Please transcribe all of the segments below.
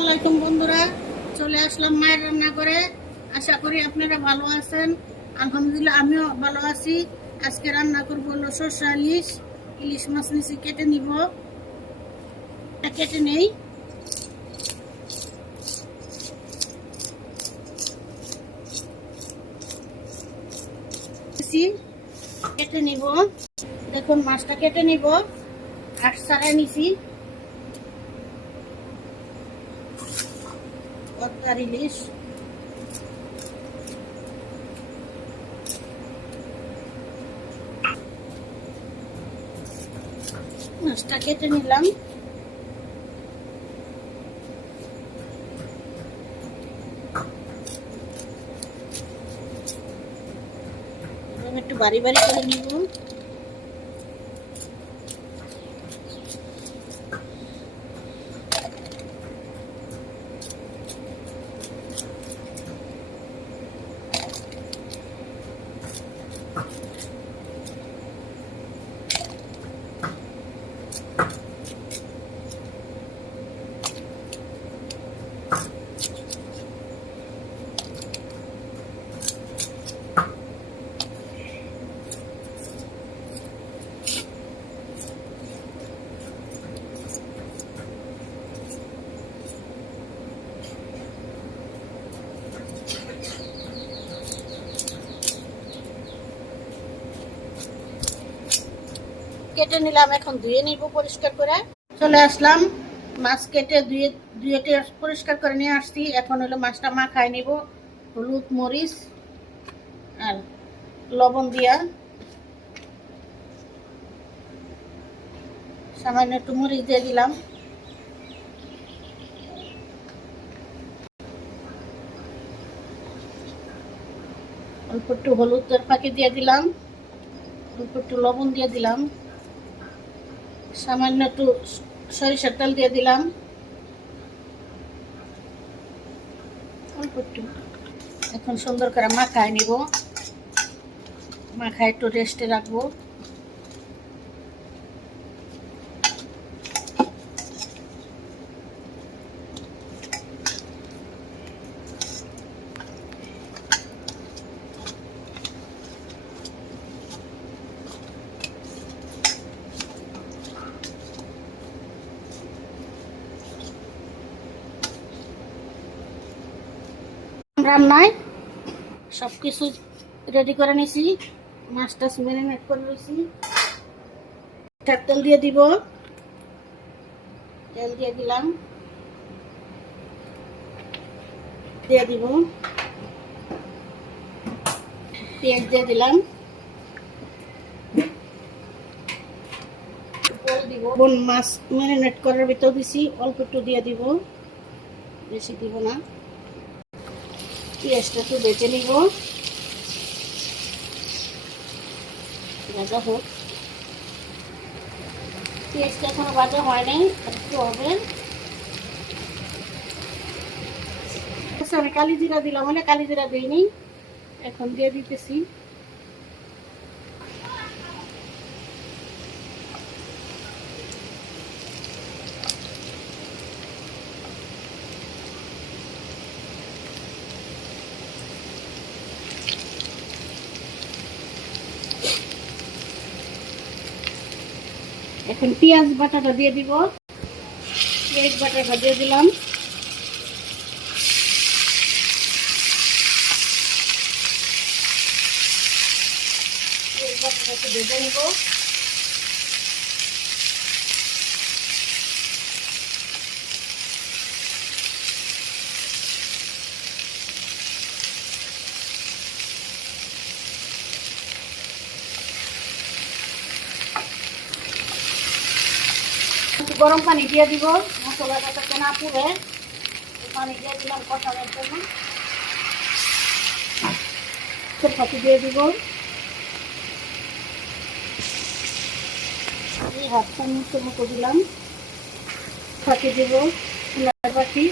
আসসালামাইকুম বন্ধুরা, চলে আসলাম মায়ের রান্না করে। আশা করি আপনারা ভালো আছেন। আলহামদুলিল্লাহ আমিও ভালো আছি। আজকে রান্না করব হলো সরষা ইলিশ। ইলিশ মাছ নিচে কেটে নিব, কেটে নেই। কেটে নিব, দেখুন মাছটা কেটে নিব। আট ছাড়াই নিছি। ইলিশ মাছটা কেটে নিলাম। একটু বাড়ি বাড়ি করে নিব। কেটে নিলাম, এখন ধুয়ে নিব পরিষ্কার করে। চলে আসলাম, মাছ কেটে ধুয়ে পরিষ্কার করে নিয়ে আসছি। এখন হলো মাছটা মাখায় নিব। হলুদ মরিচ আর লবণ দিয়া, সামান্য একটু মরিচ দিয়ে দিলাম। অল্প একটু হলুদের ফাঁকি দিয়ে দিলাম, অল্প একটু লবণ দিয়ে দিলাম, সামান্য একটু সরিষার তেল দিয়ে দিলাম, অল্প একটু। এখন সুন্দর করে মাখায় নিব, মাখায় একটু রেস্টে রাখবো। রান্নায় সবকিছু রেডি করে নিছি, মাছটা ম্যারিনেট করে নিছি। তেল দিয়ে দিব, তেল দিয়ে দিলাম, দিয়ে দিব পেঁয়াজ দিয়ে দিলাম, মাছ ম্যারিনেট করার ভিতর দিছি, অল্প একটু দিয়ে দিব, বেশি দিব না। পেঁয়াজটা একটু বেটে নিব, ভাজা হোক। পেঁয়াজটা এখনো ভাজা হয় নাই, একটু হবে। আমি কালি জিরা দিলাম, মানে কালি জিরা দিইনি, এখন দিয়ে দিতেছি। এখন পেঁয়াজ বাটাটা দিয়ে দিব, পেঁয়াজ বাটাটা দিয়ে দিলাম। পেঁয়াজ বাটাটা একটু ভেজে নিব। গরম পানি দিয়ে দিব, মশলাটা যাতে না পুড়ে। পানি দিয়ে দিলাম কষানোর জন্য। ফাঁকি দিয়ে দিব, হাফ চামচের মতো দিলাম। ফাঁকি দিব পাখি,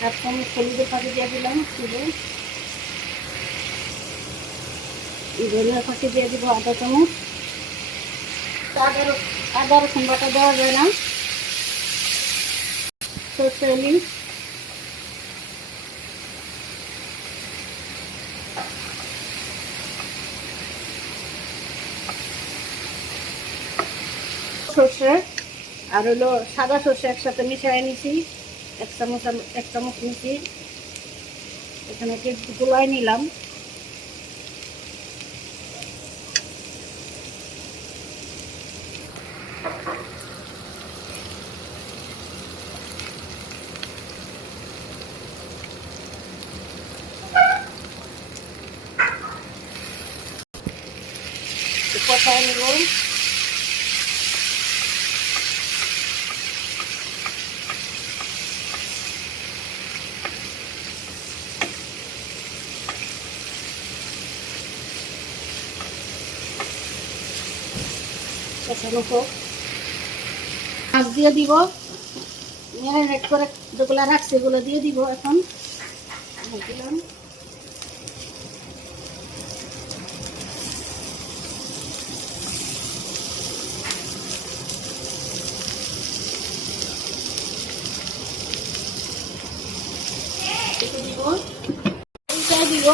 হাফ চামচ হলুদের ফাঁকি দিয়ে দিলাম। ধনিয়া ফাঁকি দিয়ে দিব আধা চামচ। আদা রসুন বাটা দেওয়া যায় না, সরষে ইলিশ, সর্ষে আর হলো সাদা সর্ষে একসাথে মিশিয়ে নিছি, এক চামচ নিছি। এখানে গোলাই নিলাম। কষায় নেব। কষানো হোক, মাছ দিয়ে দিব, ম্যারিনেট করে যেগুলো রাখছি এগুলো দিয়ে দিব। এখন দিলাম, দিব, এইটাই দিব।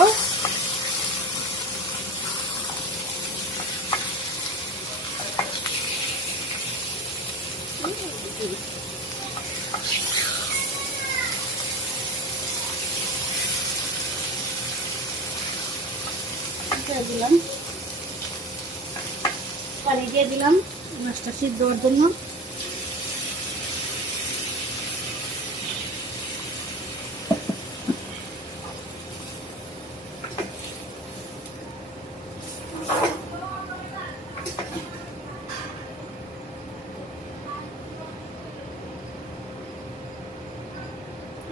দিলাম পানি দিয়ে দিলাম মাছটা সিদ্ধ হওয়ার জন্য।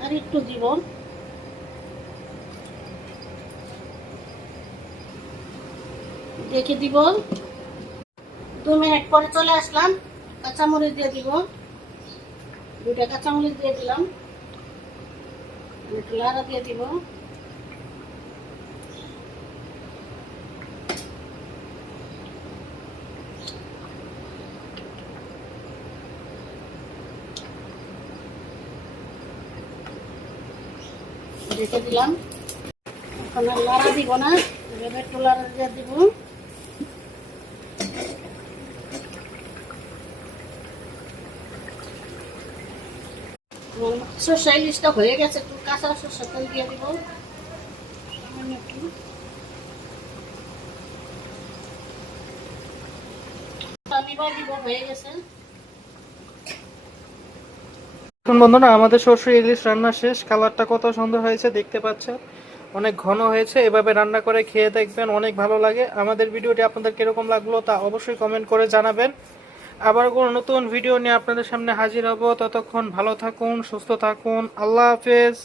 আর একটু দিব, দেখে দিব। 2 মিনিট পরে চলে আসলাম। কাঁচামরিচ দিয়ে দিব, 2টা কাঁচামরিচ দিয়ে দিলাম, একটু লাড়া দিয়ে দিব। রেখে দিলাম। এখন আর লাড়া দিব না, এভাবে একটু লাড়া দিয়ে দিব। সরষে ইলিশটা হয়ে গেছে, একটু কাঁচা সরষের তেল দিয়ে দিব। হয়ে গেছে। এখন বন্ধুরা আমাদের সরষে ইলিশ রান্না শেষ। কালারটা কত সুন্দর হয়েছে দেখতে পাচ্ছেন, অনেক ঘন হয়েছে। এভাবে রান্না করে খেয়ে দেখবেন, অনেক ভালো লাগে। আমাদের ভিডিওটি আপনাদের কিরকম লাগলো তা অবশ্যই কমেন্ট করে জানাবেন। আবার কোনো নতুন ভিডিও নিয়ে আপনাদের সামনে হাজির হব। ততক্ষণ ভালো থাকুন, সুস্থ থাকুন। আল্লাহ হাফেজ।